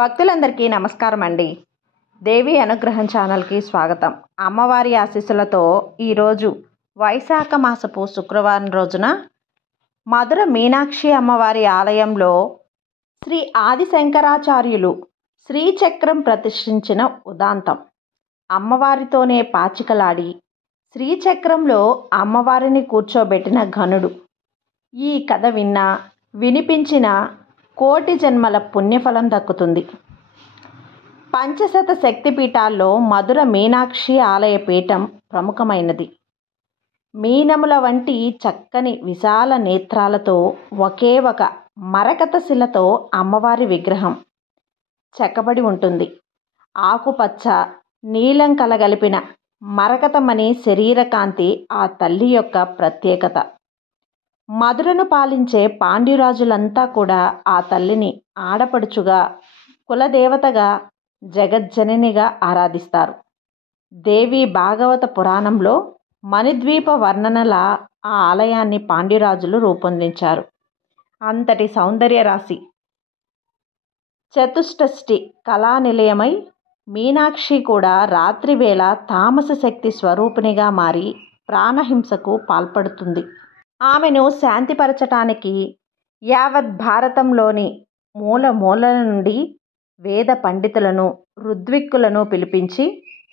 భక్తులందరికీ నమస్కారం అండి. దేవి అనుగ్రహం ఛానల్కి స్వాగతం. అమ్మవారి ఆశీస్సులతో ఈరోజు వైశాఖ మాసపు శుక్రవారం రోజున మధుర మీనాక్షి అమ్మవారి ఆలయంలో శ్రీ ఆదిశంకరాచార్యులు శ్రీచక్రం ప్రతిష్ఠించిన ఉదాంతం. అమ్మవారితోనే పాచికలాడి శ్రీచక్రంలో అమ్మవారిని కూర్చోబెట్టిన ఘనుడు. ఈ కథ విన్నా వినిపించిన కోటి జన్మల పుణ్యఫలం దక్కుతుంది. పంచశత శక్తిపీఠాల్లో మధుర మీనాక్షి ఆలయ పీఠం ప్రముఖమైనది. మీనముల వంటి చక్కని విశాల నేత్రాలతో ఒకే ఒక మరకత శిలతో అమ్మవారి విగ్రహం చెక్కబడి ఉంటుంది. ఆకుపచ్చ నీలం కలగలిపిన మరకతమణి శరీర కాంతి ఆ తల్లి యొక్క ప్రత్యేకత. మధురను పాలించే పాండ్యరాజులంతా కూడా ఆ తల్లిని ఆడపడుచుగా, కులదేవతగా, జగజ్జననిగా ఆరాధిస్తారు. దేవి భాగవత పురాణంలో మణిద్వీప వర్ణనల ఆ ఆలయాన్ని పాండ్యరాజులు రూపొందించారు. అంతటి సౌందర్య రాశి చతుష్టష్టి కళా నిలయమై మీనాక్షి కూడా రాత్రివేళ తామస శక్తి స్వరూపిణిగా మారి ప్రాణహింసకు పాల్పడుతుంది. ఆమెను శాంతిపరచటానికి యావత్ భారతంలోని మూల మూలల నుండి వేద పండితులను, ఋద్విక్కులను పిలిపించి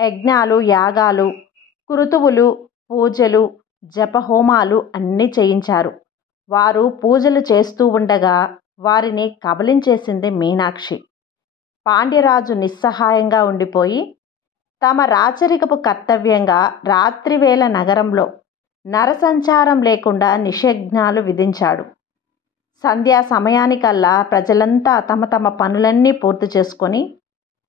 యజ్ఞాలు, యాగాలు, క్రతువులు, పూజలు, జపహోమాలు అన్నీ చేయించారు. వారు పూజలు చేస్తూ ఉండగా వారిని కబళించేసింది మీనాక్షి. పాండ్యరాజు నిస్సహాయంగా ఉండిపోయి తమ రాచరికపు కర్తవ్యంగా రాత్రివేళ నగరంలో నరసంచారం లేకుండా నిషేజ్ఞాలు విధించాడు. సంధ్యా సమయానికల్లా ప్రజలంతా తమ తమ పనులన్నీ పూర్తి చేసుకొని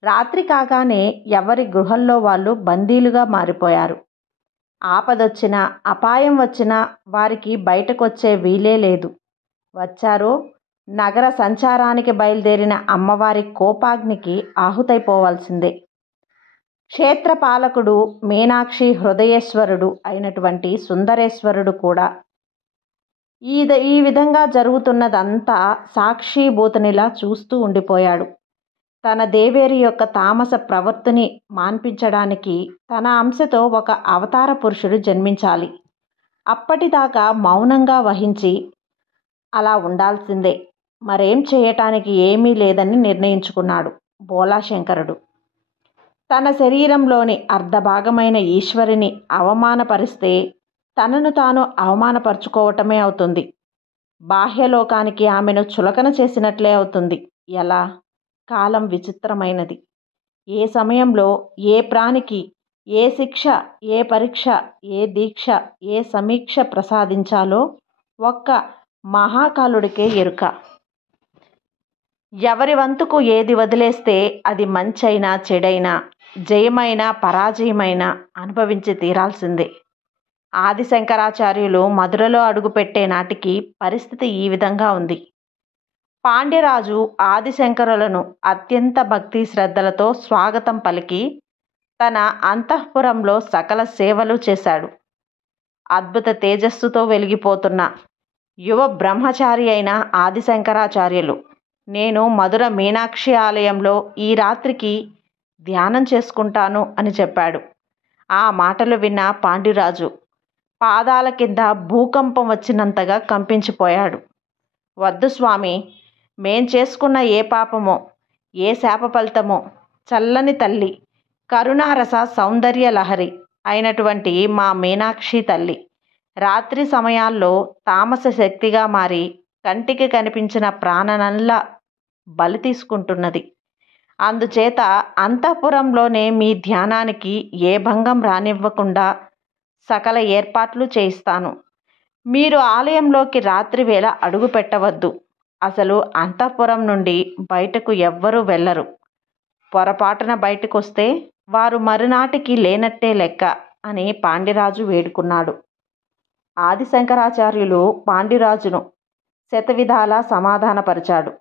రాత్రి కాగానే ఎవరి గృహల్లో వాళ్ళు బందీలుగా మారిపోయారు. ఆపదొచ్చినా అపాయం వచ్చినా వారికి బయటకొచ్చే వీలే లేదు. వచ్చారో నగర సంచారానికి బయలుదేరిన అమ్మవారి కోపాగ్నికి ఆహుతైపోవాల్సిందే. క్షేత్రపాలకుడు, మీనాక్షి హృదయేశ్వరుడు అయినటువంటి సుందరేశ్వరుడు కూడా ఈ విధంగా జరుగుతున్నదంతా సాక్షిభూతనిలా చూస్తూ ఉండిపోయాడు. తన దేవేరి యొక్క తామస ప్రవృత్తిని మాన్పించడానికి తన అంశతో ఒక అవతార పురుషుడు జన్మించాలి. అప్పటిదాకా మౌనంగా వహించి అలా ఉండాల్సిందే. మరేం చేయటానికి ఏమీ లేదని నిర్ణయించుకున్నాడు బోళాశంకరుడు. తన శరీరంలోని అర్ధభాగమైన ఈశ్వరిని అవమానపరిస్తే తనను తాను అవమానపరుచుకోవటమే అవుతుంది. బాహ్యలోకానికి ఆమెను చులకన చేసినట్లే అవుతుంది. ఎలా? కాలం విచిత్రమైనది. ఏ సమయంలో ఏ ప్రాణికి ఏ శిక్ష, ఏ పరీక్ష, ఏ దీక్ష, ఏ సమీక్ష ప్రసాదించాలో ఒక్క మహాకాలుడికే ఎరుక. ఎవరి వంతుకు ఏది వదిలేస్తే అది మంచైనా చెడైనా, జయమైనా పరాజయమైనా అనుభవించి తీరాల్సిందే. ఆదిశంకరాచార్యులు మధురలో అడుగుపెట్టే నాటికి పరిస్థితి ఈ విధంగా ఉంది. పాండ్యరాజు ఆదిశంకరులను అత్యంత భక్తి శ్రద్ధలతో స్వాగతం పలికి తన అంతఃపురంలో సకల సేవలు చేశాడు. అద్భుత తేజస్సుతో వెలిగిపోతున్న యువ బ్రహ్మచారి అయిన ఆదిశంకరాచార్యులు, నేను మధుర మీనాక్షి ఆలయంలో ఈ రాత్రికి ధ్యానం చేసుకుంటాను అని చెప్పాడు. ఆ మాటలు విన్న పాండ్యరాజు పాదాల కింద భూకంపం వచ్చినంతగా కంపించిపోయాడు. వద్దు స్వామి, మేం చేసుకున్న ఏ పాపమో, ఏ శాప ఫలితమో చల్లని తల్లి, కరుణారస సౌందర్య లహరి అయినటువంటి మా మీనాక్షి తల్లి రాత్రి సమయాల్లో తామస శక్తిగా మారి కంటికి కనిపించిన ప్రాణనల్లా బలి తీసుకుంటున్నది. అందుచేత అంతఃపురంలోనే మీ ధ్యానానికి ఏ భంగం రానివ్వకుండా సకల ఏర్పాట్లు చేయిస్తాను. మీరు ఆలయంలోకి రాత్రివేళ అడుగు పెట్టవద్దు. అసలు అంతఃపురం నుండి బయటకు ఎవ్వరూ వెళ్ళరు. పొరపాటున బయటకొస్తే వారు మరునాటికి లేనట్టే లెక్క అని పాండ్యరాజు వేడుకున్నాడు. ఆదిశంకరాచార్యులు పాండ్యరాజును శతవిధాలా సమాధానపరిచాడు.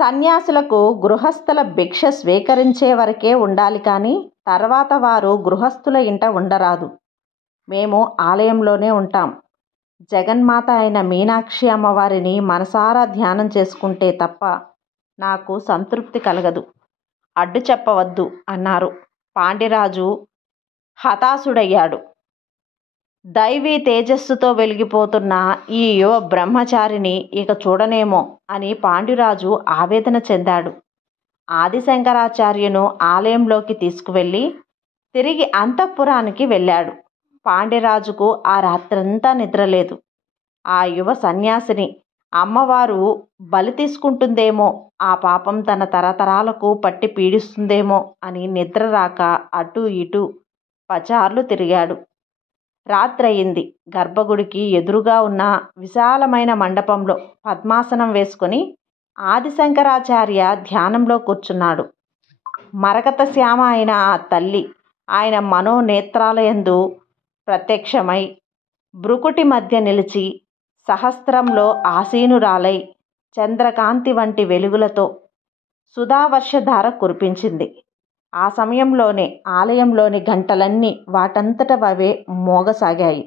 సన్యాసులకు గృహస్థుల భిక్ష స్వీకరించే వరకే ఉండాలి, కానీ తర్వాత వారు గృహస్థుల ఇంట ఉండరాదు. మేము ఆలయంలోనే ఉంటాం. జగన్మాత అయిన మీనాక్షి అమ్మవారిని మనసారా ధ్యానం చేసుకుంటే తప్ప నాకు సంతృప్తి కలగదు. అడ్డు చెప్పవద్దు అన్నారు. పాండ్యరాజు హతాశుడయ్యాడు. దైవీ తేజస్సుతో వెలిగిపోతున్న ఈ యువ బ్రహ్మచారిని ఇక చూడనేమో అని పాండ్యరాజు ఆవేదన చెందాడు. ఆదిశంకరాచార్యను ఆలయంలోకి తీసుకువెళ్ళి తిరిగి అంతఃపురానికి వెళ్ళాడు. పాండ్యరాజుకు ఆ రాత్రంతా నిద్రలేదు. ఆ యువ సన్యాసిని అమ్మవారు బలి తీసుకుంటుందేమో, ఆ పాపం తన తరతరాలకు పట్టి పీడిస్తుందేమో అని నిద్ర రాక అటూ ఇటూ పచార్లు తిరిగాడు. రాత్రయింది. గర్భగుడికి ఎదురుగా ఉన్న విశాలమైన మండపంలో పద్మాసనం వేసుకొని ఆదిశంకరాచార్య ధ్యానంలో కూర్చున్నాడు. మరకత శ్యామ అయిన ఆ తల్లి ఆయన మనోనేత్రాలయందు ప్రత్యక్షమై భృకుటి మధ్య నిలిచి సహస్రంలో ఆసీనురాలై చంద్రకాంతి వంటి వెలుగులతో సుధావర్షధార కురిపించింది. ఆ సమయంలోనే ఆలయంలోని గంటలన్నీ వాటంతటవే మోగసాగాయి.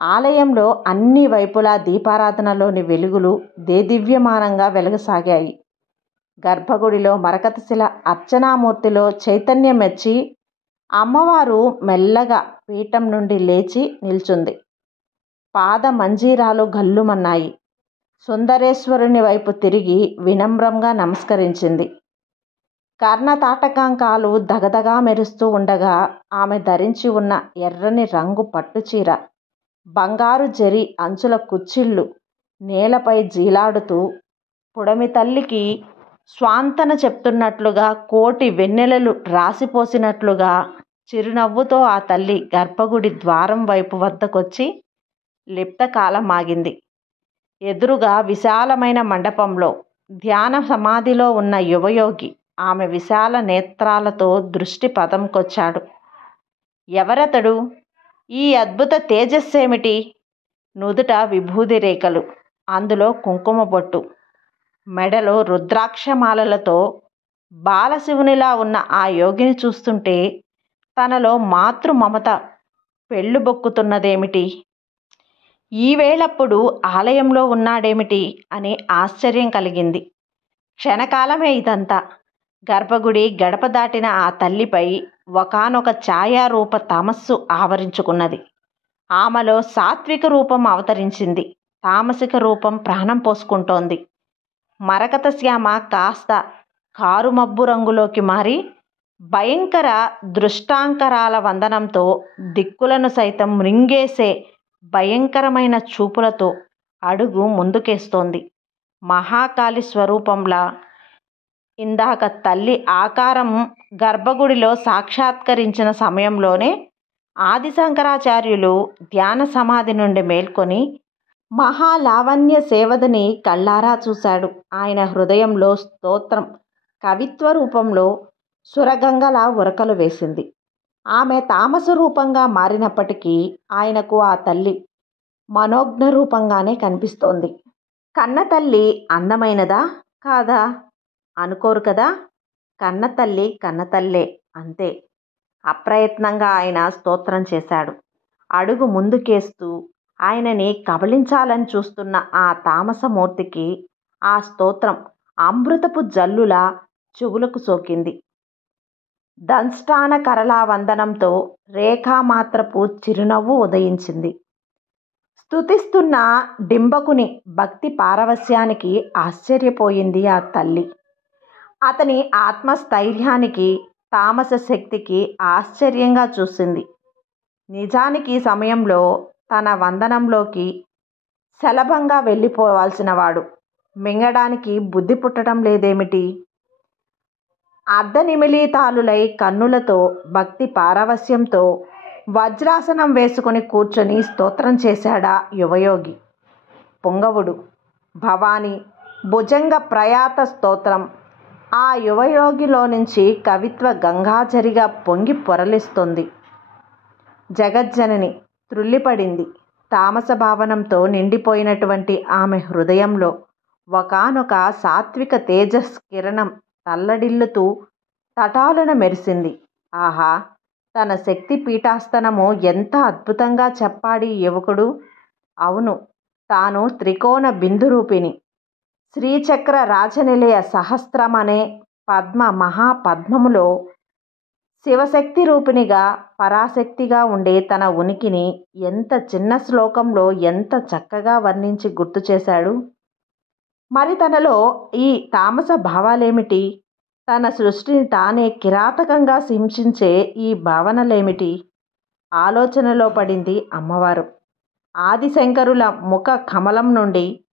ఆలయంలో అన్ని వైపులా దీపారాధనలోని వెలుగులు దేదీప్యమానంగా వెలగసాగాయి. గర్భగుడిలో మరకతశిల అర్చనామూర్తిలో చైతన్యం మెచ్చి అమ్మవారు మెల్లగా పీఠం నుండి లేచి నిల్చుంది. పాద మంజీరాలు గల్లుమన్నాయి. సుందరేశ్వరుని వైపు తిరిగి వినమ్రంగా నమస్కరించింది. కర్ణతాటకాంకాలు దగదగా మెరుస్తూ ఉండగా ఆమె ధరించి ఉన్న ఎర్రని రంగు పట్టుచీర, బంగారు జరి అంచుల కుచ్చిళ్ళు నేలపై జీలాడుతూ పుడమి తల్లికి స్వాంతన చెప్తున్నట్లుగా, కోటి వెన్నెలలు రాసిపోసినట్లుగా చిరునవ్వుతో ఆ తల్లి గర్భగుడి ద్వారం వైపు వద్దకొచ్చి లిప్తకాలం ఆగింది. ఎదురుగా విశాలమైన మండపంలో ధ్యాన సమాధిలో ఉన్న యువయోగి ఆమె విశాల నేత్రాలతో దృష్టి పదంకొచ్చాడు. ఎవరతడు? ఈ అద్భుత తేజస్సేమిటి? నుదుట విభూది రేఖలు, అందులో కుంకుమ బొట్టు, మెడలో రుద్రాక్షమాలలతో బాలశివునిలా ఉన్న ఆ యోగిని చూస్తుంటే తనలో మాతృ మమత పెళ్ళుబొక్కుతున్నదేమిటి? ఈవేళప్పుడు ఆలయంలో ఉన్నాడేమిటి అని ఆశ్చర్యం కలిగింది. క్షణకాలమే ఇదంతా. గర్భగుడి గడప దాటిన ఆ తల్లిపై ఒకానొక ఛాయారూప తమస్సు ఆవరించుకున్నది. ఆమెలో సాత్విక రూపం అవతరించింది. తామసిక రూపం ప్రాణం పోసుకుంటోంది. మరకత శ్యామ కాస్త కారుమబ్బు రంగులోకి మారి భయంకర దృష్టాంకరాల వందనంతో దిక్కులను సైతం మృంగేసే భయంకరమైన చూపులతో అడుగు ముందుకేస్తోంది. మహాకాళి స్వరూపంలా ఇందాక తల్లి ఆకారం గర్భగుడిలో సాక్షాత్కరించిన సమయంలోనే ఆదిశంకరాచార్యులు ధ్యాన సమాధి నుండి మేల్కొని మహాలావణ్య సేవదని కళ్ళారా చూశాడు. ఆయన హృదయంలో స్తోత్రం కవిత్వ రూపంలో సురగంగలా ఉరకలు వేసింది. ఆమె తామస రూపంగా మారినప్పటికీ ఆయనకు ఆ తల్లి మనోజ్ఞ రూపంగానే కనిపిస్తోంది. కన్నతల్లి అందమైనదా కాదా అనుకోరు కదా. కన్నతల్లి కన్నతల్లే, అంతే. అప్రయత్నంగా ఆయన స్తోత్రం చేశాడు. అడుగు ముందుకేస్తూ ఆయనని కబళించాలని చూస్తున్న ఆ తామసమూర్తికి ఆ స్తోత్రం అమృతపు జల్లులా చెవులకు సోకింది. దంష్టాన కరళా వందనంతో రేఖామాత్రపు చిరునవ్వు ఉదయించింది. స్తుతిస్తున్న డింబకుని భక్తి పారవస్యానికి ఆశ్చర్యపోయింది ఆ తల్లి. అతని ఆత్మస్థైర్యానికి, తామస శక్తికి ఆశ్చర్యంగా చూసింది. నిజానికి సమయంలో తన వందనంలోకి శలభంగా వెళ్ళిపోవాల్సిన వాడు మింగడానికి బుద్ధి పుట్టడం లేదేమిటి? అర్ధనిమిలితాలులై కన్నులతో భక్తి పారవస్యంతో వజ్రాసనం వేసుకుని కూర్చొని స్తోత్రం చేశాడా యువయోగి. పుంగవుడు, భవాని, భుజంగ ప్రయాత స్తోత్రం ఆ యువయోగిలో నుంచి కవిత్వ గంగాజరిగా పొంగి పొరలిస్తుంది. జగజ్జనని త్రుళ్ళిపడింది. తామస భావనంతో నిండిపోయినటువంటి ఆమె హృదయంలో ఒకానొక సాత్విక తేజస్కిరణం తల్లడిల్లుతూ తటాలున మెరిసింది. ఆహా, తన శక్తి పీఠాస్తనము ఎంత అద్భుతంగా చెప్పాడీ యువకుడు. అవును, తాను త్రికోణ బిందురూపిణి, శ్రీచక్ర రాజనిలయ సహస్రం అనే పద్మ మహాపద్మములో శివశక్తి రూపిణిగా పరాశక్తిగా ఉండే తన ఉనికిని ఎంత చిన్న శ్లోకంలో ఎంత చక్కగా వర్ణించి గుర్తు చేశాడు. మరి తనలో ఈ తామస భావాలేమిటి? తన సృష్టిని తానే కిరాతకంగా హింసించే ఈ భావనలేమిటి? ఆలోచనలో పడింది అమ్మవారు. ఆదిశంకరుల ముఖ కమలం నుండి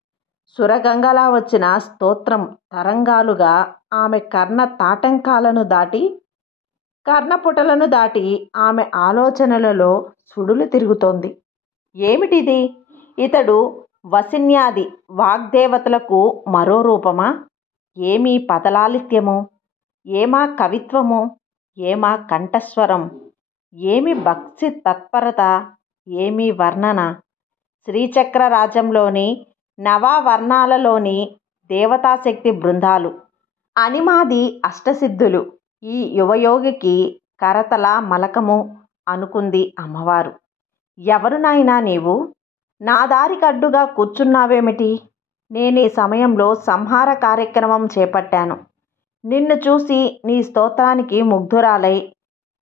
సురగంగలా వచ్చిన స్తోత్రం తరంగాలుగా ఆమె కర్ణపుటలను దాటి ఆమె ఆలోచనలలో సుడులు తిరుగుతోంది. ఏమిటిది? ఇతడు వసిన్యాది వాగ్దేవతలకు మరో రూపమా? ఏమీ పదలాలిత్యము? ఏమా కవిత్వము? ఏమా కంఠస్వరం? ఏమి భక్తి తత్పరత? ఏమి వర్ణన? శ్రీచక్ర రాజ్యంలోని నవావర్ణాలలోని దేవతాశక్తి బృందాలు, అనిమాది అష్టసిద్ధులు, ఈ యువయోగికి కరతల మలకము అనుకుంది అమ్మవారు. ఎవరు నాయనా నీవు? నా దారికి అడ్డుగా కూర్చున్నావేమిటి? నేనీ సమయంలో సంహార కార్యక్రమం చేపట్టాను. నిన్ను చూసి నీ స్తోత్రానికి ముగ్ధురాలై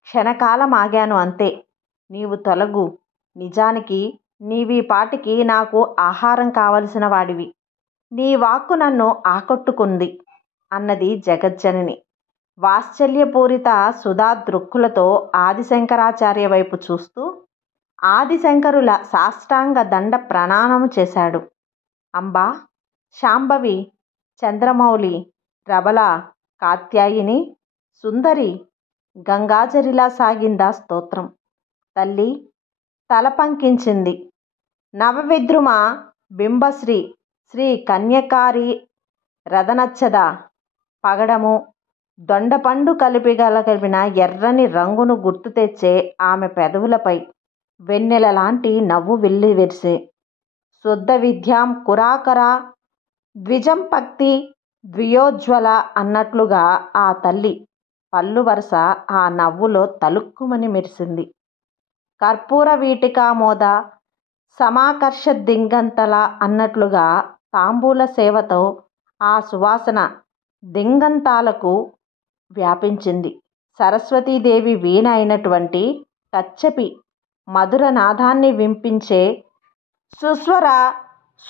క్షణకాలం ఆగాను అంతే. నీవు తొలగు. నిజానికి నీవీ పాటికి నాకు ఆహారం కావలసిన వాడివి. నీ వాక్కు నన్ను ఆకట్టుకుంది అన్నది జగజ్జనని వాత్సల్యపూరిత సుధా దృక్కులతో ఆదిశంకరాచార్య వైపు చూస్తూ ఆదిశంకరుల సాష్టాంగ దండ ప్రణామం చేశాడు. అంబా, శాంభవి, చంద్రమౌళి, రబల, కాత్యాయిని, సుందరి, గంగాజరిలా సాగిందా స్తోత్రం. తల్లి తల పంకించింది. నవవిద్రుమ బింబశ్రీ శ్రీ కన్యకారి రథనచ్చద పగడము దొండపండు కలిపిన ఎర్రని రంగును గుర్తు తెచ్చే ఆమె పెదవులపై వెన్నెల లాంటి నవ్వు వెల్లివిరిసే. శుద్ధ విద్యాం కురాకరా ద్విజం పక్తి ద్వియోజ్వల అన్నట్లుగా ఆ తల్లి పళ్ళు వరుస ఆ నవ్వులో తలుక్కుమని మెరిసింది. కర్పూర వీటికామోద సమాకర్ష దింగంతల అన్నట్లుగా తాంబూల సేవతో ఆ సువాసన దింగంతాలకు వ్యాపించింది. సరస్వతీదేవి వీణ అయినటువంటి కచ్చపి మధుర నాదాన్ని వింపించే సుస్వర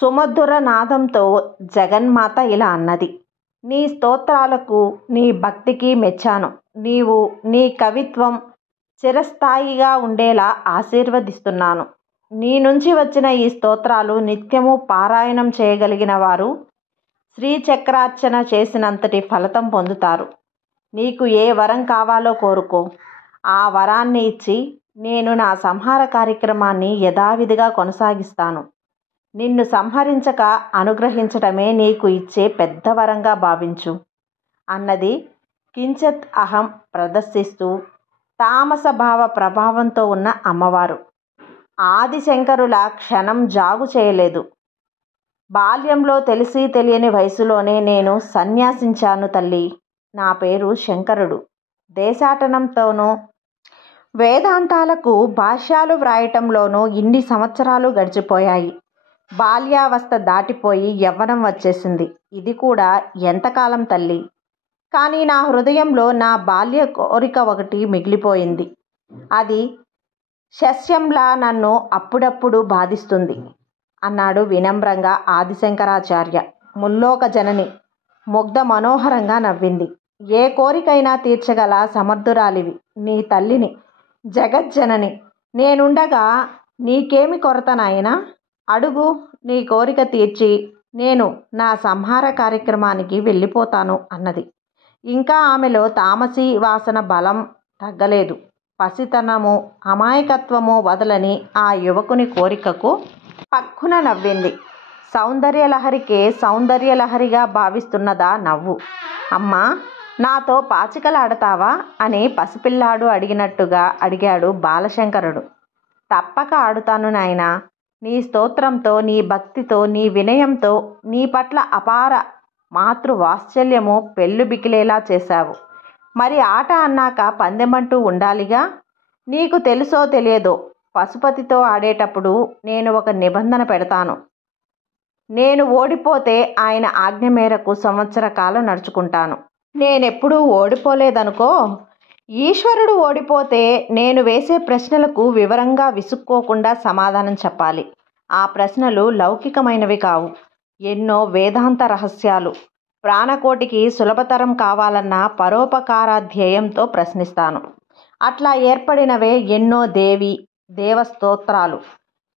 సుమధుర నాదంతో జగన్మాత ఇలా అన్నది. నీ స్తోత్రాలకు నీ భక్తికి మెచ్చాను. నీవు నీ కవిత్వం చిరస్థాయిగా ఉండేలా ఆశీర్వదిస్తున్నాను. నీ నుంచి వచ్చిన ఈ స్తోత్రాలు నిత్యము పారాయణం చేయగలిగిన వారు శ్రీచక్రార్చన చేసినంతటి ఫలితం పొందుతారు. నీకు ఏ వరం కావాలో కోరుకో. ఆ వరాన్ని ఇచ్చి నేను నా సంహార కార్యక్రమాన్ని యథావిధిగా కొనసాగిస్తాను. నిన్ను సంహరించక అనుగ్రహించటమే నీకు ఇచ్చే పెద్ద వరంగా భావించు అన్నది కించిత్ అహం ప్రదర్శిస్తూ తామస భావ ప్రభావంతో ఉన్న అమ్మవారు. ఆదిశంకరుల క్షణం జాగు చేయలేదు. బాల్యంలో తెలిసి తెలియని వయసులోనే నేను సన్యాసించాను తల్లి. నా పేరు శంకరుడు. దేశాటనంతోనూ వేదాంతాలకు భాష్యాలు వ్రాయటంలోనూ ఇన్ని సంవత్సరాలు గడిచిపోయాయి. బాల్యావస్థ దాటిపోయి యవ్వనం వచ్చేసింది. ఇది కూడా ఎంతకాలం తల్లి? కానీ నా హృదయంలో నా బాల్య కోరిక ఒకటి మిగిలిపోయింది. అది శస్యంలా నన్ను అప్పుడప్పుడు బాధిస్తుంది అన్నాడు వినమ్రంగా ఆదిశంకరాచార్య. ముల్లోక జనని ముగ్ధ మనోహరంగా నవ్వింది. ఏ కోరికైనా తీర్చగల సమర్థురాలివి. నీ తల్లిని, జగజ్జనని నేనుండగా నీకేమి కొరత నాయనా? అడుగు. నీ కోరిక తీర్చి నేను నా సంహార కార్యక్రమానికి వెళ్ళిపోతాను అన్నది. ఇంకా ఆమెలో తామసీ వాసన బలం తగ్గలేదు. పసితనము అమాయకత్వము వదలని ఆ యువకుని కోరికకు పక్కున నవ్వింది. సౌందర్యలహరికే సౌందర్యలహరిగా భావిస్తున్నదా నవ్వు. అమ్మా, నాతో పాచికలాడతావా అని పసిపిల్లాడు అడిగినట్టుగా అడిగాడు బాలశంకరుడు. తప్పక ఆడుతాను నాయనా. నీ స్తోత్రంతో, నీ భక్తితో, నీ వినయంతో నీ పట్ల అపార మాతృవాత్సల్యము పెళ్ళుబికిలేలా చేశావు. మరి ఆట అన్నాక పందెమంటూ ఉండాలిగా. నీకు తెలుసో తెలియదో పశుపతితో ఆడేటప్పుడు నేను ఒక నిబంధన పెడతాను. నేను ఓడిపోతే ఆయన ఆజ్ఞ మేరకు సంవత్సర కాలం నడుచుకుంటాను. నేనెప్పుడూ ఓడిపోలేదనుకో. ఈశ్వరుడు ఓడిపోతే నేను వేసే ప్రశ్నలకు వివరంగా విసుక్కోకుండా సమాధానం చెప్పాలి. ఆ ప్రశ్నలు లౌకికమైనవి కావు, ఎన్నో వేదాంత రహస్యాలు. ప్రాణకోటికి సులభతరం కావాలన్న పరోపకార ధ్యేయంతో ప్రశ్నిస్తాను. అట్లా ఏర్పడినవే ఎన్నో దేవస్తోత్రాలు,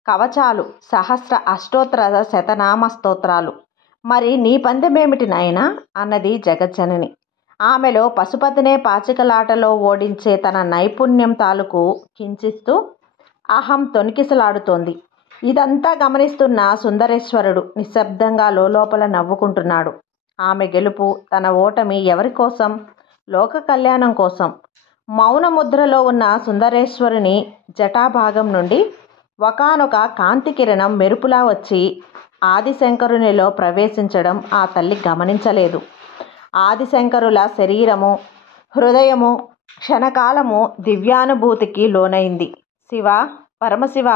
కవచాలు, సహస్ర అష్టోత్తర శతనామ స్తోత్రాలు. మరి నీ పందెమేమిటి నాయనా అన్నది జగజ్జనని. ఆమెలో పశుపతినే పాచికలాటలో ఓడించే తన నైపుణ్యం తాలూకు కించిస్తూ అహం తొణికిసలాడుతోంది. ఇదంతా గమనిస్తున్న సుందరేశ్వరుడు నిశ్శబ్దంగా లోపల నవ్వుకుంటున్నాడు. ఆమె గెలుపు, తన ఓటమి ఎవరి కోసం? లోక కళ్యాణం కోసం. మౌన ముద్రలో ఉన్న సుందరేశ్వరుని జటాభాగం నుండి ఒకానొక కాంతి కిరణం మెరుపులా వచ్చి ఆదిశంకరునిలో ప్రవేశించడం ఆ తల్లి గమనించలేదు. ఆదిశంకరుల శరీరము, హృదయము క్షణకాలము దివ్యానుభూతికి లోనైంది. శివ, పరమశివ,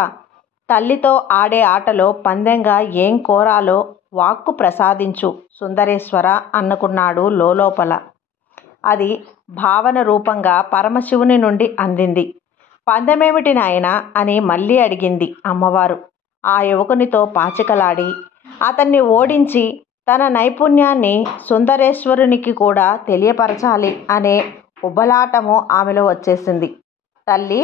తల్లితో ఆడే ఆటలో పందెంగా ఏం కోరాలో వాక్కు ప్రసాదించు సుందరేశ్వర అనుకున్నాడు లోపల. అది భావన రూపంగా పరమశివుని నుండి అందింది. పందెమేమిటి నాయనా అని మళ్ళీ అడిగింది అమ్మవారు. ఆ యువకునితో పాచికలాడి అతన్ని ఓడించి తన నైపుణ్యాన్ని సుందరేశ్వరునికి కూడా తెలియపరచాలి అనే ఉబలాటము ఆమెలో వచ్చేసింది. తల్లి,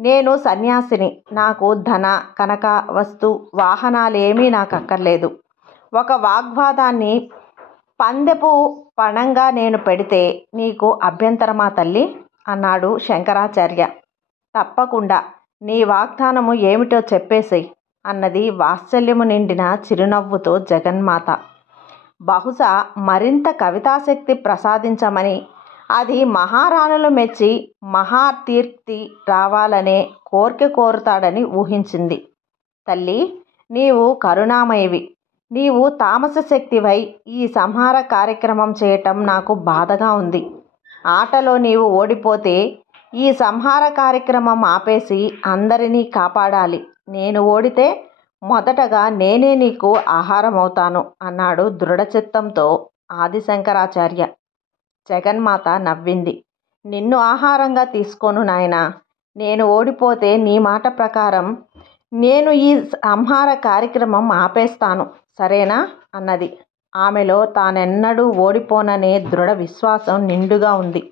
నేను సన్యాసిని. నాకు ధన, కనక, వస్తు, వాహనాలేమీ నాకు అక్కర్లేదు. ఒక వాగ్వాదాన్ని పందెపు పణంగా నేను పెడితే నీకు అభ్యంతరమా తల్లి అన్నాడు శంకరాచార్య. తప్పకుండా, నీ వాగ్దానము ఏమిటో చెప్పేసేయ్ అన్నది వాత్సల్యము నిండిన చిరునవ్వుతో జగన్మాత. బహుశా మరింత కవితాశక్తి ప్రసాదించమని, అది మహారాణులు మెచ్చి మహాతీర్తి రావాలనే కోరుతాడని ఊహించింది. తల్లి, నీవు కరుణామయివి. నీవు తామస శక్తివై ఈ సంహార కార్యక్రమం చేయటం నాకు బాధగా ఉంది. ఆటలో నీవు ఓడిపోతే ఈ సంహార కార్యక్రమం ఆపేసి అందరినీ కాపాడాలి. నేను ఓడితే మొదటగా నేనే నీకు ఆహారం అవుతాను అన్నాడు దృఢచిత్తంతో ఆదిశంకరాచార్య. జగన్మాత నవ్వింది. నిన్ను ఆహారంగా తీసుకోను నాయనా. నేను ఓడిపోతే నీ మాట ప్రకారం నేను ఈ సంహార కార్యక్రమం ఆపేస్తాను, సరేనా అన్నది. ఆమెలో తానెన్నడూ ఓడిపోననే దృఢ విశ్వాసం నిండుగా ఉంది.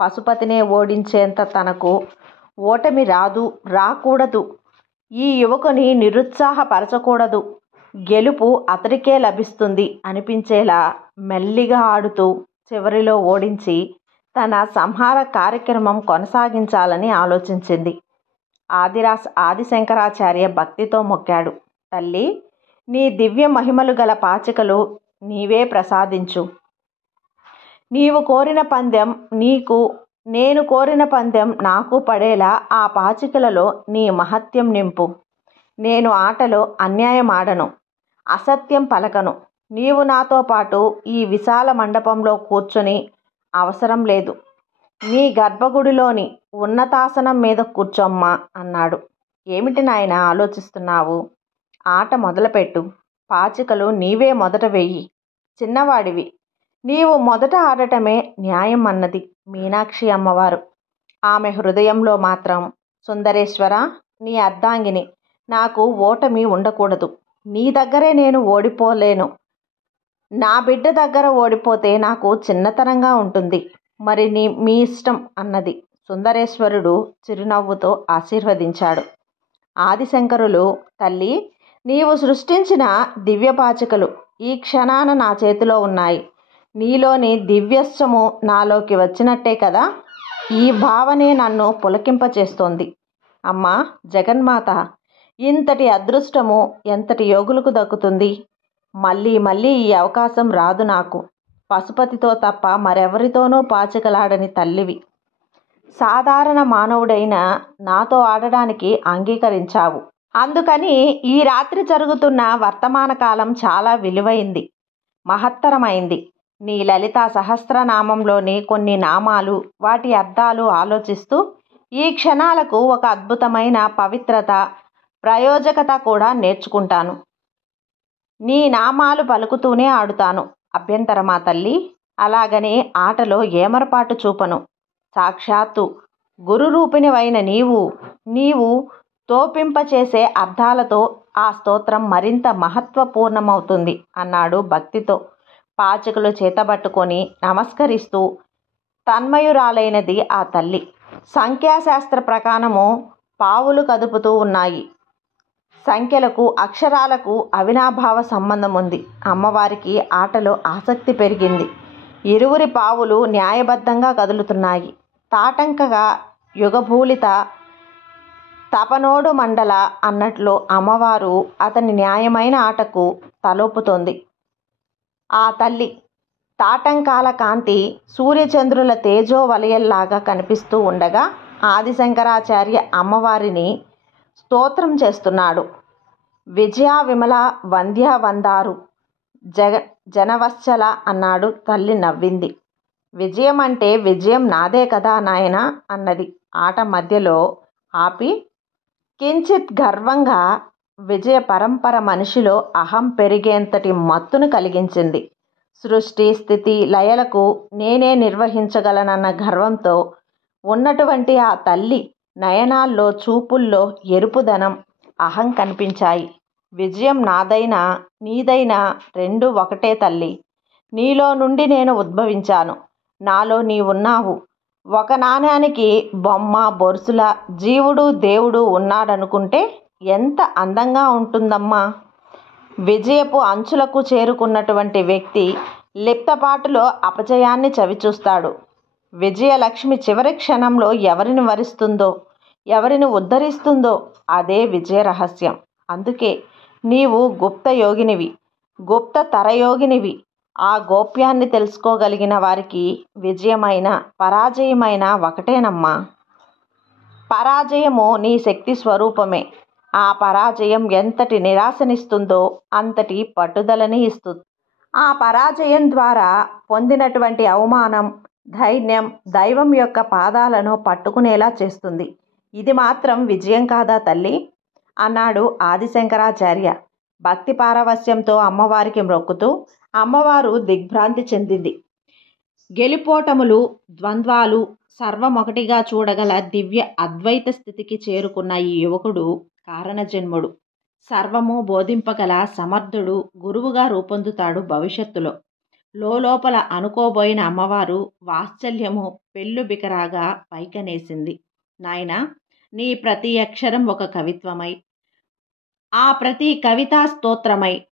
పశుపతినే ఓడించేంత తనకు ఓటమి రాకూడదు. ఈ యువకుని నిరుత్సాహపరచకూడదు. గెలుపు అతడికే లభిస్తుంది అనిపించేలా మెల్లిగా ఆడుతూ చివరిలో ఓడించి తన సంహార కార్యక్రమం కొనసాగించాలని ఆలోచించింది. ఆదిశంకరాచార్య భక్తితో మొక్కాడు. తల్లి, నీ దివ్య మహిమలు గల పాచికలు నీవే ప్రసాదించు. నీవు కోరిన పందెం నీకు, నేను కోరిన పందెం నాకు పడేలా ఆ పాచికలలో నీ మహత్యం నింపు. నేను ఆటలో అన్యాయం ఆడను, అసత్యం పలకను. నీవు నాతో పాటు ఈ విశాల మండపంలో కూర్చొని అవసరం లేదు. నీ గర్భగుడిలోని ఉన్నతాసనం మీద కూర్చోమ్మా అన్నాడు. ఏమిటి నాయనా ఆలోచిస్తున్నావు? ఆట మొదలుపెట్టు. పాచికలు నీవే మొదట వెయ్యి. చిన్నవాడివి, నీవు మొదట ఆడటమే న్యాయం అన్నది మీనాక్షి అమ్మవారు. ఆమె హృదయంలో మాత్రం, సుందరేశ్వర, నీ అర్ధాంగిని, నాకు ఓటమి ఉండకూడదు. నీ దగ్గరే నేను ఓడిపోలేను. నా బిడ్డ దగ్గర ఓడిపోతే నాకు చిన్నతనంగా ఉంటుంది. మరి మీ ఇష్టం అన్నది. సుందరేశ్వరుడు చిరునవ్వుతో ఆశీర్వదించాడు. ఆదిశంకరులు, తల్లి, నీవు సృష్టించిన దివ్యపాచికలు ఈ క్షణాన నా చేతిలో ఉన్నాయి. నీలోని దివ్యశ్చము నాలోకి వచ్చినట్టే కదా. ఈ భావనే నన్ను పులకింపచేస్తోంది. అమ్మా జగన్మాత, ఇంతటి అదృష్టము ఎంతటి యోగులకు దక్కుతుంది? మళ్ళీ మళ్ళీ ఈ అవకాశం రాదు నాకు. పశుపతితో తప్ప మరెవరితోనూ పాచికలాడని తల్లివి. సాధారణ మానవుడైన నాతో ఆడడానికి అంగీకరించావు. అందుకని ఈ రాత్రి జరుగుతున్న వర్తమాన కాలం చాలా విలువైంది, మహత్తరమైంది. నీ లలితా సహస్రనామంలోని కొన్ని నామాలు, వాటి అర్థాలు ఆలోచిస్తూ ఈ క్షణాలకు ఒక అద్భుతమైన పవిత్రత, ప్రయోజకత కూడా నేర్చుకుంటాను. నీ నామాలు పలుకుతూనే ఆడుతాను. అభ్యంతరమా తల్లి? అలాగని ఆటలో ఏమరపాటు చూపను. సాక్షాత్తు గురురూపిణివైన నీవు తోపింపచేసే అర్థాలతో ఆ స్తోత్రం మరింత మహత్వపూర్ణమవుతుంది అన్నాడు భక్తితో పాచికలు చేతబట్టుకొని నమస్కరిస్తూ తన్మయురాలైనది ఆ తల్లి. సంఖ్యాశాస్త్ర ప్రకారము పావులు కదుపుతూ ఉన్నాయి. సంఖ్యలకు అక్షరాలకు అవినాభావ సంబంధం ఉంది. అమ్మవారికి ఆటలో ఆసక్తి పెరిగింది. ఇరువురి పావులు న్యాయబద్ధంగా కదులుతున్నాయి. తాటంకగా యుగభూలిత తపనోడు మండల అన్నట్లు అమ్మవారు అతని న్యాయమైన ఆటకు తలొప్పుతోంది. ఆ తల్లి తాటంకాల కాంతి సూర్యచంద్రుల తేజోవలయల్లాగా కనిపిస్తూ ఉండగా ఆదిశంకరాచార్య అమ్మవారిని స్తోత్రం చేస్తున్నాడు. విజయ విమల వంద్య వందారు జనవత్సల అన్నాడు. తల్లి నవ్వింది. విజయం అంటే విజయం నాదే కదా నాయనా అన్నది ఆట మధ్యలో ఆపి. కించిత్ గర్వంగా విజయ పరంపర మనిషిలో అహం పెరిగేంతటి మత్తును కలిగించింది. సృష్టి స్థితి లయలకు నేనే నిర్వహించగలనన్న గర్వంతో ఉన్నటువంటి ఆ తల్లి నయనాల్లో చూపుల్లో ఎరుపుదనం అహం కనిపించాయి. విజయం నాదైనా నీదైనా రెండూ ఒకటే తల్లి. నీలో నుండి నేను ఉద్భవించాను. నాలో నీవున్నావు. ఒక నాణ్యానికి బొమ్మ బొరుసుల జీవుడు దేవుడు ఉన్నాడనుకుంటే ఎంత అందంగా ఉంటుందమ్మా. విజయపు అంచులకు చేరుకున్నటువంటి వ్యక్తి లిప్తపాటులో అపజయాన్ని చవిచూస్తాడు. విజయలక్ష్మి చివరి క్షణంలో ఎవరిని వరిస్తుందో, ఎవరిని ఉద్ధరిస్తుందో అదే విజయ రహస్యం. అందుకే నీవు గుప్త యోగినివి, గుప్త తరయోగినివి. ఆ గోప్యాన్ని తెలుసుకోగలిగిన వారికి విజయమైన పరాజయమైన ఒకటేనమ్మా. పరాజయము నీ శక్తి స్వరూపమే. ఆ పరాజయం ఎంతటి నిరాశనిస్తుందో అంతటి పట్టుదలని ఇస్తుంది. ఆ పరాజయం ద్వారా పొందినటువంటి అవమానం ధైర్యం దైవం యొక్క పాదాలను పట్టుకునేలా చేస్తుంది. ఇది మాత్రం విజయం కాదా తల్లి అన్నాడు ఆదిశంకరాచార్య భక్తి పారవస్యంతో అమ్మవారికి మ్రొక్కుతూ. అమ్మవారు దిగ్భ్రాంతి చెందింది. గెలుపోటములు ద్వంద్వాలు సర్వమొకటిగా చూడగల దివ్య అద్వైత స్థితికి చేరుకున్న ఈ యువకుడు కారణజన్ముడు. సర్వము బోధింపగల సమర్థుడు గురువుగా రూపొందుతాడు భవిష్యత్తులో. లోపల అనుకోబోయిన అమ్మవారు వాత్సల్యము పెళ్ళుబికరాగా పైకనేసింది. నాయనా, నీ ప్రతి అక్షరం ఒక కవిత్వమై, ఆ ప్రతి కవితా స్తోత్రమై,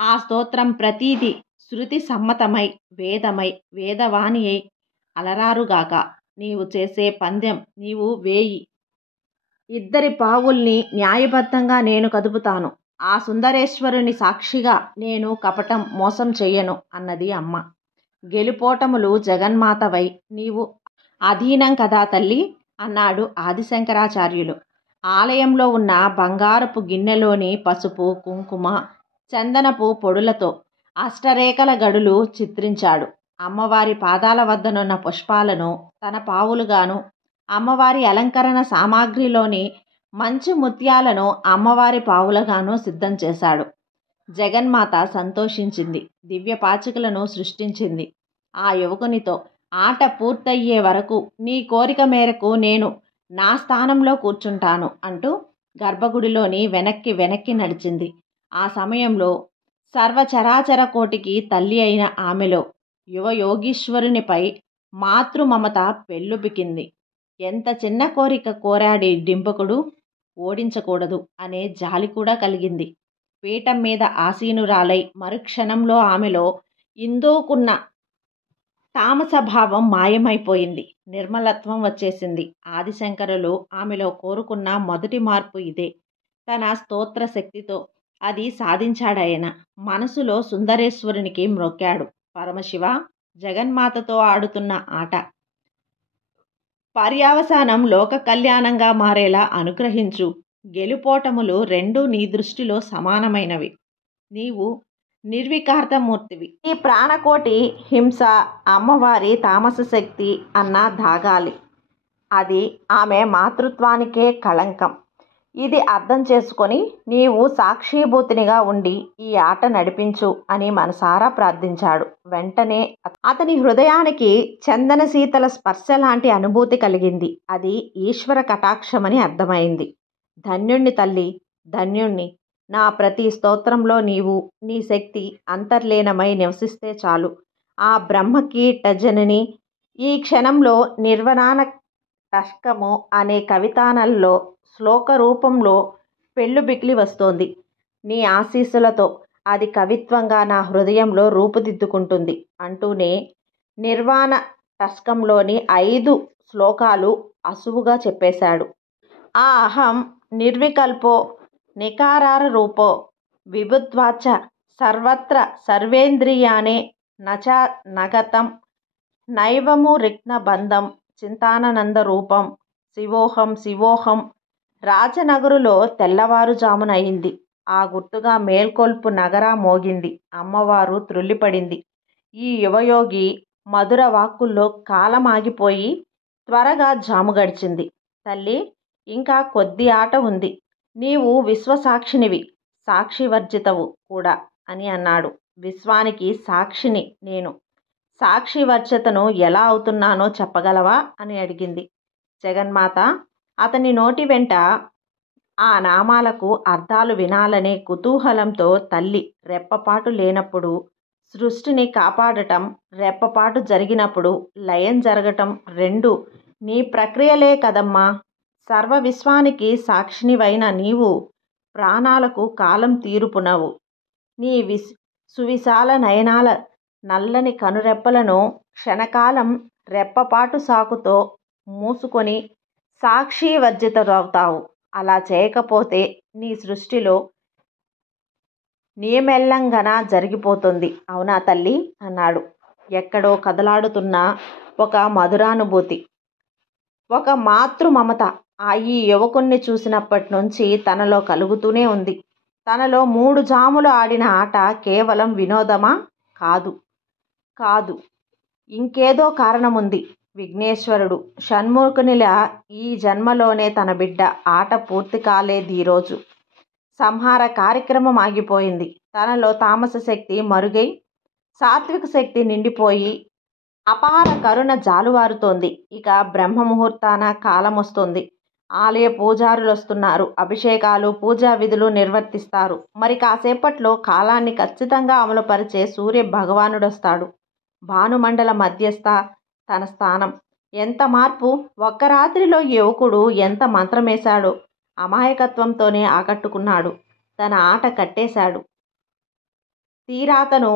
ఆ స్తోత్రం ప్రతీది శృతి సమ్మతమై వేదమై వేదవాణి అయి అలరారుగాక. నీవు చేసే పందెం నీవు వేయి. ఇద్దరి పావుల్ని న్యాయబద్ధంగా నేను కదుపుతాను. ఆ సుందరేశ్వరుని సాక్షిగా నేను కపటం మోసం చెయ్యను అన్నది అమ్మ. గెలుపోటములు జగన్మాతవై నీవు అధీనం కదా తల్లి అన్నాడు ఆదిశంకరాచార్యులు. ఆలయంలో ఉన్న బంగారపు గిన్నెలోని పసుపు కుంకుమ చందనపు పొడులతో అష్టరేఖల గడులు చిత్రించాడు. అమ్మవారి పాదాల వద్దనున్న పుష్పాలను తన పావులుగాను, అమ్మవారి అలంకరణ సామాగ్రిలోని మంచి ముత్యాలను అమ్మవారి పావులుగాను సిద్ధం చేశాడు. జగన్మాత సంతోషించింది. దివ్య పాచికలను సృష్టించింది. ఆ యువకునితో ఆట పూర్తయ్యే వరకు నీ కోరిక మేరకు నేను నా స్థానంలో కూర్చుంటాను అంటూ గర్భగుడిలోని వెనక్కి నడిచింది. ఆ సమయంలో సర్వచరాచర కోటికి తల్లి అయిన ఆమెలో యువ యోగీశ్వరునిపై మాతృమమత పెళ్ళుబికింది. ఎంత చిన్న కోరిక కోరాడి డింపకుడు ఓడించకూడదు అనే జాలి కూడా కలిగింది. పీఠం మీద ఆసీనురాలై మరుక్షణంలో ఆమెలో ఇందోకున్న తామసభావం మాయమైపోయింది. నిర్మలత్వం వచ్చేసింది. ఆదిశంకరులు ఆమెలో కోరుకున్న మొదటి మార్పు ఇదే. తన స్తోత్ర శక్తితో అది సాధించాడాయన. మనసులో సుందరేశ్వరునికి మ్రొక్కాడు. పరమశివ, జగన్మాతతో ఆడుతున్న ఆట పర్యావసానం లోక కళ్యాణంగా మారేలా అనుగ్రహించు. గెలుపోటములు రెండూ నీ దృష్టిలో సమానమైనవి. నీవు నిర్వికార్తమూర్తివి. ఈ ప్రాణకోటి హింస అమ్మవారి తామస శక్తి అన్న దాగాలి. అది ఆమె మాతృత్వానికే కళంకం. ఇది అర్థం చేసుకొని నీవు సాక్షిభూతునిగా ఉండి ఈ ఆట నడిపించు అని మనసారా ప్రార్థించాడు. వెంటనే అతని హృదయానికి చందన శీతల స్పర్శ లాంటి అనుభూతి కలిగింది. అది ఈశ్వర కటాక్షమని అర్థమైంది. ధన్యుణ్ణి తల్లి, ధన్యుణ్ణి. నా ప్రతి స్తోత్రంలో నీవు నీ శక్తి అంతర్లీనమై నివసిస్తే చాలు. ఆ బ్రహ్మకీటజనని ఈ క్షణంలో నిర్వనాన టష్కము అనే కవితానంలో శ్లోక రూపంలో పెళ్ళుబికిలి వస్తోంది. నీ ఆశీస్సులతో అది కవిత్వంగా నా హృదయంలో రూపుదిద్దుకుంటుంది అంటూనే నిర్వాణ టష్కంలోని 5 శ్లోకాలు అసువుగా చెప్పేశాడు. ఆ అహం నిర్వికల్పో నికారార రూపో విబుద్వాచ సర్వత్ర సర్వేంద్రియానే నచ నగతం నైవము రిక్న బంధం చింతానంద రూపం శివోహం శివోహం. రాజనగరులో తెల్లవారుజామునయింది. ఆ గుర్తుగా మేల్కొల్పు నగరా మోగింది. అమ్మవారు త్రుళ్ళిపడింది. ఈ యువయోగి మధుర వాక్కుల్లో కాలం ఆగిపోయి త్వరగా జాము గడిచింది. తల్లి, ఇంకా కొద్ది ఆట ఉంది. నీవు విశ్వసాక్షినివి, సాక్షివర్జితవు కూడా అని అన్నాడు. విశ్వానికి సాక్షిని నేను. సాక్షివర్జితను ఎలా అవుతున్నానో చెప్పగలవా అని అడిగింది. జగన్మాత అతని నోటి వెంట ఆ నామాలకు అర్థాలు వినాలనే కుతూహలంతో తల్లి రెప్పపాటు లేనప్పుడు సృష్టిని కాపాడటం, రెప్పపాటు జరిగినప్పుడు లయం జరగటం రెండూ నీ ప్రక్రియలే కదమ్మా. సర్వ విశ్వానికి సాక్షినివైన నీవు ప్రాణాలకు కాలం తీరుపునవు. నీ సువిశాల నయనాల నల్లని కనురెప్పలను క్షణకాలం రెప్పపాటు సాకుతో మూసుకొని సాక్షివర్జితవుతావు. అలా చేయకపోతే నీ సృష్టిలో నియమోల్లంఘన జరిగిపోతుంది. అవునా తల్లి అన్నాడు. ఎక్కడో కదలాడుతున్న ఒక మధురానుభూతి, ఒక మాతృమమత ఈ యువకుణ్ణి చూసినప్పటి నుంచి తనలో కలుగుతూనే ఉంది. తనలో 3 జాములు ఆడిన ఆట కేవలం వినోదమా? కాదు కాదు, ఇంకేదో కారణముంది. విఘ్నేశ్వరుడు షణ్ముఖునిలా ఈ జన్మలోనే తన బిడ్డ ఆట పూర్తి కాలేదీరోజు. సంహార కార్యక్రమం ఆగిపోయింది. తనలో తామస శక్తి మరుగై సాత్విక శక్తి నిండిపోయి అపార కరుణ జాలువారుతోంది. ఇక బ్రహ్మముహూర్తాన కాలమొస్తుంది. ఆలయ పూజారులు వస్తున్నారు. అభిషేకాలు, పూజా విధులు నిర్వర్తిస్తారు. మరి కాసేపట్లో కాలాన్ని ఖచ్చితంగా అమలుపరిచే సూర్య భగవానుడొస్తాడు. భానుమండల మధ్యస్థ తన స్థానం. ఎంత మార్పు! ఒక్క రాత్రిలో యువకుడు ఎంత మంత్రమేశాడో! అమాయకత్వంతోనే ఆకట్టుకున్నాడు. తన ఆట కట్టేశాడు. తీరాతను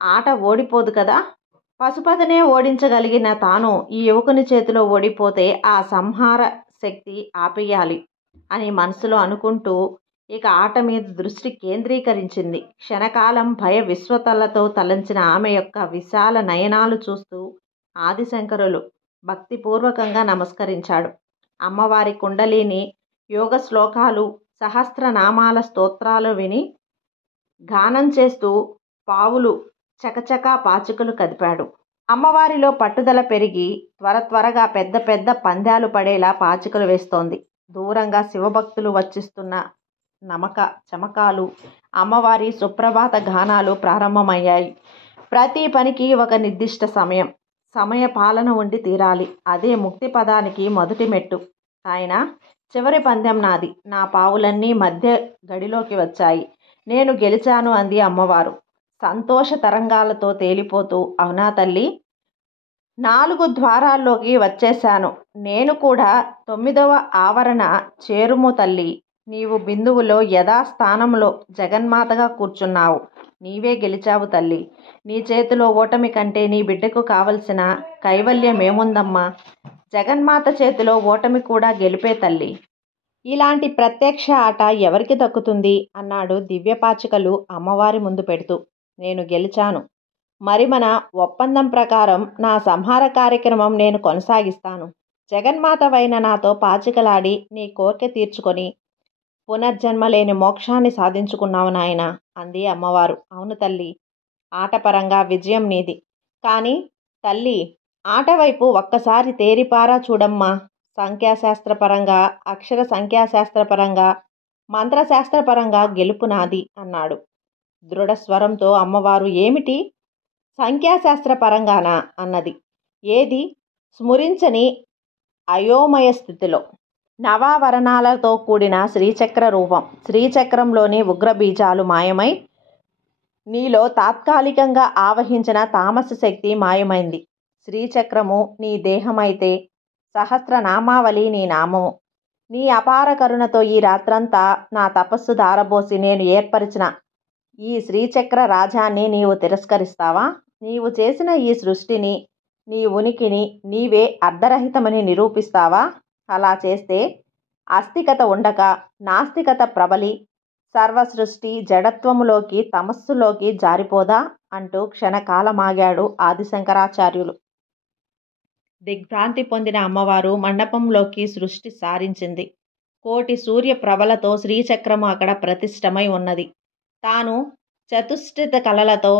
ఆట ఓడిపోదు కదా. పశుపతినే ఓడించగలిగిన తాను ఈ యువకుని చేతిలో ఓడిపోతే ఆ సంహార శక్తి ఆపేయాలి అని మనసులో అనుకుంటూ ఇక ఆట మీద దృష్టి కేంద్రీకరించింది. క్షణకాలం భయ విశ్వతలతో తలంచిన ఆమె యొక్క విశాల నయనాలు చూస్తూ ఆదిశంకరులు భక్తిపూర్వకంగా నమస్కరించాడు. అమ్మవారి కుండలిని యోగ శ్లోకాలు, సహస్రనామాల స్తోత్రాలు విని గానం చేస్తూ పావులు చకచకా పాచికలు కదిపాడు. అమ్మవారిలో పట్టుదల పెరిగి త్వరగా పెద్ద పెద్ద పందాలు పడేలా పాచికలు వేస్తోంది. దూరంగా శివభక్తులు వచ్చిస్తున్న చమకాలు, అమ్మవారి సుప్రభాత గానాలు ప్రారంభమయ్యాయి. ప్రతి పనికి ఒక నిర్దిష్ట సమయ పాలన ఉండి తీరాలి. అదే ముక్తి పదానికి మొదటి మెట్టు. ఆయన చివరి పందెం నాది. నా పావులన్నీ మధ్య గడిలోకి వచ్చాయి. నేను గెలిచాను అంది అమ్మవారు సంతోష తరంగాలతో తేలిపోతూ. అవునా తల్లి, 4 ద్వారాల్లోకి వచ్చేశాను. నేను కూడా 9వ ఆవరణ చేరుము తల్లి. నీవు బిందువులో యథాస్థానంలో జగన్మాతగా కూర్చున్నావు. నీవే గెలిచావు తల్లి. నీ చేతిలో ఓటమి కంటే నీ బిడ్డకు కావలసిన కైవల్యమేముందమ్మా. జగన్మాత చేతిలో ఓటమి కూడా గెలిపే తల్లి. ఇలాంటి ప్రత్యక్ష ఆట ఎవరికి దక్కుతుంది అన్నాడు దివ్యపాచికలు అమ్మవారి ముందు పెడుతూ. నేను గెలిచాను. మరి మన ఒప్పందం ప్రకారం నా సంహార కార్యక్రమం నేను కొనసాగిస్తాను. జగన్మాతవైన నాతో పాచికలాడి నీ కోరిక తీర్చుకొని పునర్జన్మ లేని మోక్షాన్ని సాధించుకున్నావు నాయన అంది అమ్మవారు. అవును తల్లి, ఆటపరంగా విజయం నీది. కానీ తల్లి, ఆట వైపు ఒక్కసారి తేరిపారా చూడమ్మా. సంఖ్యాశాస్త్రపరంగా, అక్షర సంఖ్యాశాస్త్రపరంగా, మంత్రశాస్త్రపరంగా గెలుపు నాది అన్నాడు దృఢ స్వరంతో. అమ్మవారు ఏమిటి? సంఖ్యాశాస్త్రపరంగానా అన్నది. ఏది? స్ఫురించని అయోమయ స్థితిలో నవావరణాలతో కూడిన శ్రీచక్ర రూపం. శ్రీచక్రంలోని ఉగ్రబీజాలు మాయమై నీలో తాత్కాలికంగా ఆవహించిన తామస శక్తి మాయమైంది. శ్రీచక్రము నీ దేహమైతే సహస్రనామావళి నీ నామము. నీ అపార కరుణతో ఈ రాత్రంతా నా తపస్సు ధారబోసి నేను ఏర్పరిచిన ఈ శ్రీచక్ర రాజాన్ని నీవు తిరస్కరిస్తావా? నీవు చేసిన ఈ సృష్టిని, నీ ఉనికిని నీవే అర్ధరహితమని నిరూపిస్తావా? అలా చేస్తే ఆస్తికత ఉండక నాస్తికత ప్రబలి సర్వసృష్టి జడత్వములోకి తమస్సులోకి జారిపోదా అంటూ క్షణకాలమాగాడు ఆదిశంకరాచార్యులు. దిగ్భ్రాంతి పొందిన అమ్మవారు మండపంలోకి సృష్టి సారించింది. కోటి సూర్య ప్రభలతో శ్రీచక్రము అక్కడ ప్రతిష్టమై ఉన్నది. తాను చతుష్టిత కళలతో,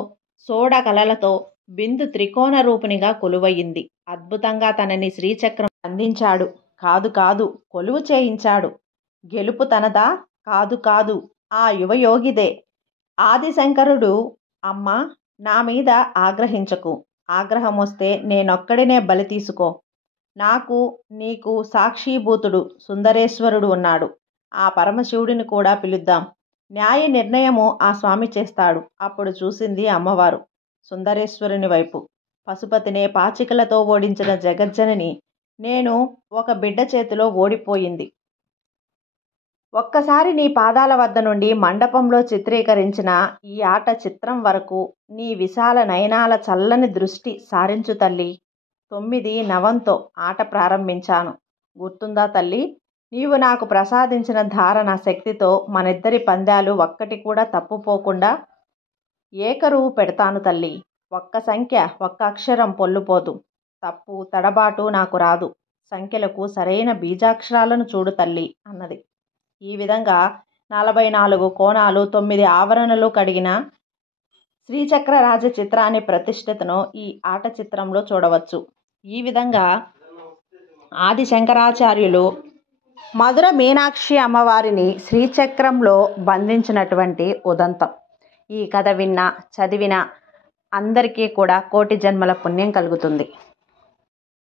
సోడ కళలతో బిందు త్రికోణ రూపిణిగా కొలువయింది. అద్భుతంగా తనని శ్రీచక్రం అందించాడు. కాదు కాదు, కొలువు చేయించాడు. గెలుపు తనదా? కాదు కాదు, ఆ యువయోగిదే. ఆదిశంకరుడు. అమ్మ, నా మీద ఆగ్రహించకు. ఆగ్రహం వస్తే నేనొక్కడినే బలి తీసుకో. నాకు నీకు సాక్షిభూతుడు సుందరేశ్వరుడు ఉన్నాడు. ఆ పరమశివుడిని కూడా పిలుద్దాం. న్యాయ నిర్ణయము ఆ స్వామి చేస్తాడు. అప్పుడు చూసింది అమ్మవారు సుందరేశ్వరుని వైపు. పశుపతినే పాచికలతో ఓడించిన జగజ్జనని నేను ఒక బిడ్డ చేతిలో ఓడిపోయింది. ఒక్కసారి నీ పాదాల వద్ద నుండి మండపంలో చిత్రీకరించిన ఈ ఆట చిత్రం వరకు నీ విశాల నయనాల చల్లని దృష్టి సారించు తల్లి. 9 నవంతో ఆట ప్రారంభించాను. గుర్తుందా తల్లి? నీవు నాకు ప్రసాదించిన ధారణ శక్తితో మనిద్దరి పందాలు ఒక్కటి కూడా తప్పుపోకుండా ఏకరువు పెడతాను తల్లి. ఒక్క సంఖ్య, ఒక్క అక్షరం పొల్లుపోదు. తప్పు తడబాటు నాకు రాదు. సంఖ్యలకు సరైన బీజాక్షరాలను చూడు తల్లి అన్నది. ఈ విధంగా 44 కోణాలు 9 ఆవరణలు కడిగిన శ్రీచక్ర రాజ చిత్రాన్ని ప్రతిష్ఠతను ఈ ఆట చిత్రంలో చూడవచ్చు. ఈ విధంగా ఆది శంకరాచార్యులు మధుర మీనాక్షి అమ్మవారిని శ్రీచక్రంలో బంధించినటువంటి ఉదంతం. ఈ కథ విన్నా, చదివిన అందరికీ కూడా కోటి జన్మల పుణ్యం కలుగుతుంది.